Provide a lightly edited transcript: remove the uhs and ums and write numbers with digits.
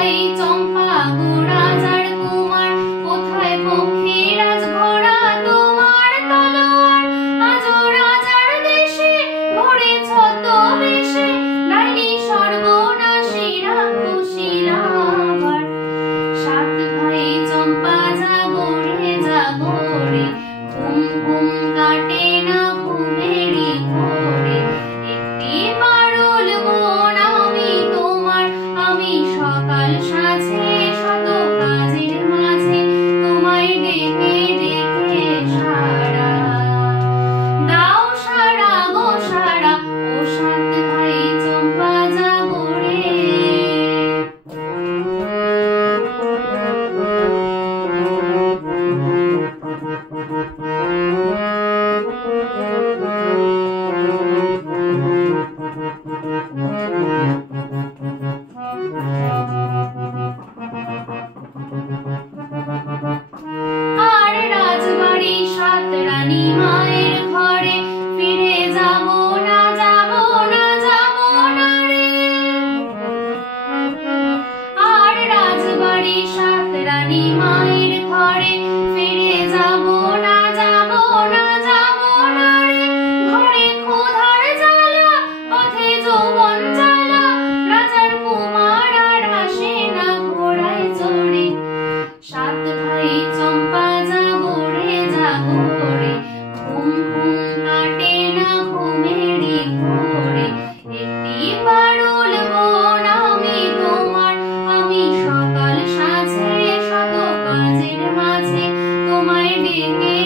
ভাই চম্পা গো রাজার কুমার, কোথায় পক্ষীরাজ ঘোড়া তোমার তলোয়ার? আজও রাজার দেশে ঘোরে ছদ্মবেশে, ডাইনি সর্বনাশী রাক্ষসীরা আবার। সাত ভাই চম্পা জাগো রে জাগো রে, ঘুম ঘুম কাটে না ঘুমেরই ঘোরে। একটি পারুল মন আমি তোমার, আমি সকাল সাঁঝে শত কাজের মাঝে তোমায় ডেকে ডেকে সারা দাও, সারা গো সারা। ও সাত ভাই চম্পা জাগো রে। আর রাজবাড়ি সাত রানী মায়ের ঘরে, ফিরে যাব না যাব না যাব না রে। আর রাজবাড়ি সাত রানী মায়ের ঘরে, ফিরে যাব না যাব না যাব না রে। ঘরে ক্ষুধার জ্বালা, পথে যৌবন জ্বালা, রাজার কুমার আর আসে না ঘোড়ায় চড়ে। সাত ভাই চম্পা জাগো রে জাগো রে, ঘুম ঘুম কাটে না ঘুমেরই ঘোরে। একটি পারুল মন আমি তোমার, আমি সকাল সাঁঝে শত কাজের মাঝে তোমায় ডেকে